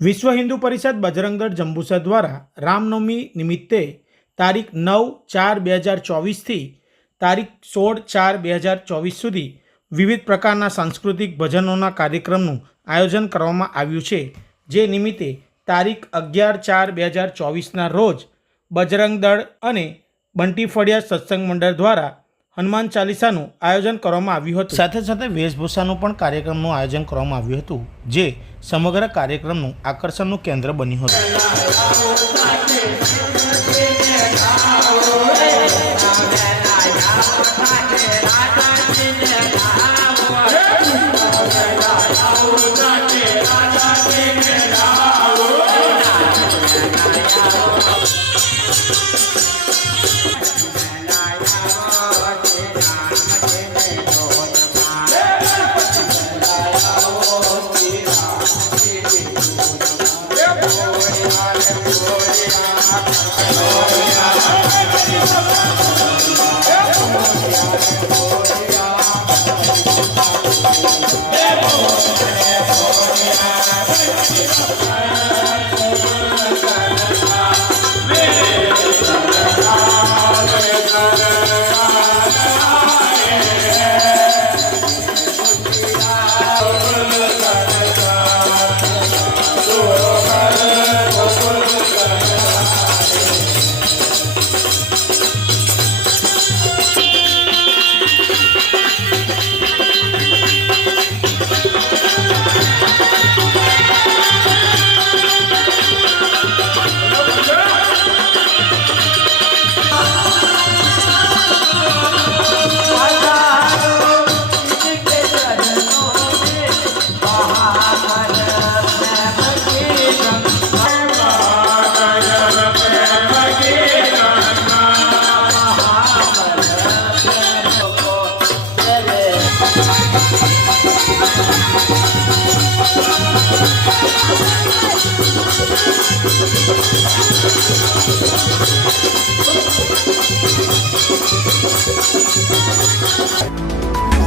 વિશ્વ હિન્દુ પરિષદ બજરંગ દળ જંબુસર દ્વારા રામનવમી નિમિત્તે તારીખ 9/4/2024થી તારીખ 16/4/2024 સુધી વિવિધ પ્રકારના સાંસ્કૃતિક ભજનોના કાર્યક્રમનું આયોજન કરવામાં આવ્યું છે। જે નિમિત્તે તારીખ 11/4/2024ના રોજ બજરંગ દળ અને બંટી ફળિયા સત્સંગ મંડળ દ્વારા હનુમાન ચાલીસાનું આયોજન કરવામાં આવ્યું હતું। સાથે સાથે વેશભૂષાનું પણ કાર્યક્રમનું આયોજન કરવામાં આવ્યું હતું, જે સમગ્ર કાર્યક્રમનું આકર્ષણનું કેન્દ્ર બન્યું હતું।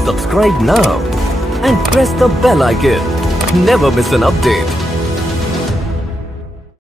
Subscribe now and press the bell icon. Never miss an update.